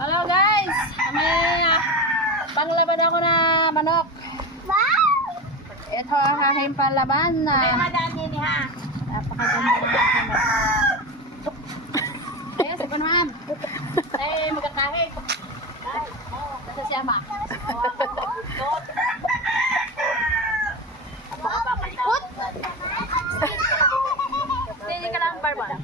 Hello guys! May panglaban ako na manok. Ito ang aking panlaban na Madami ni ha. napakaganda ng aking manok. Ayan, si Panham. Ay, magkakahit. Kasi si Ama. Put! Hindi ka lang barbara.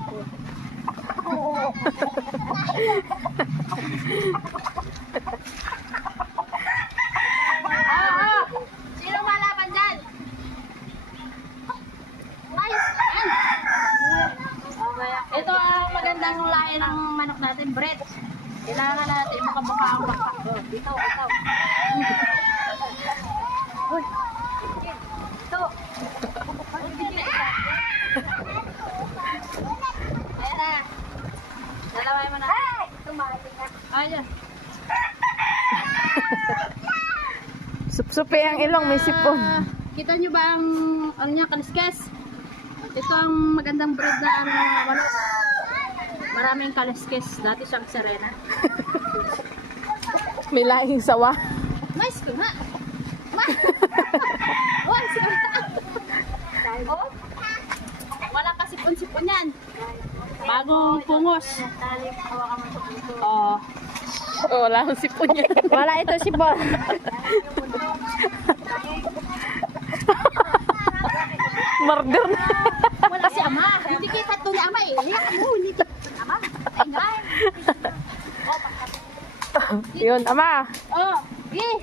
Sino malaban dyan? Ito ang magandang lahi ng manok natin, Brett. Kailangan natin makamukha ang bakak. Dito, ito. Uy. Ito. Ayan na. Dalaway mo na. Tumating na. Ayan. Sup-supi ang ilong, may sipon. Kita nyo ba ang ano niya, kaliskes? Ito ang magandang breed na ano, manok. Maraming kaliskes. Dati siyang Serena. May lahing sawa. Nice ko na. Oh, oh. Wala ka sipon-sipon yan. Bagong pungos. Oh. Oh, wala akong sipon yan. Wala ito sipon. Murder na. Wala si Ama. Hindi kita ito ni Ama eh. Hindi kita ito ni Ama. Ingay. Yun, ama. Oh, eh.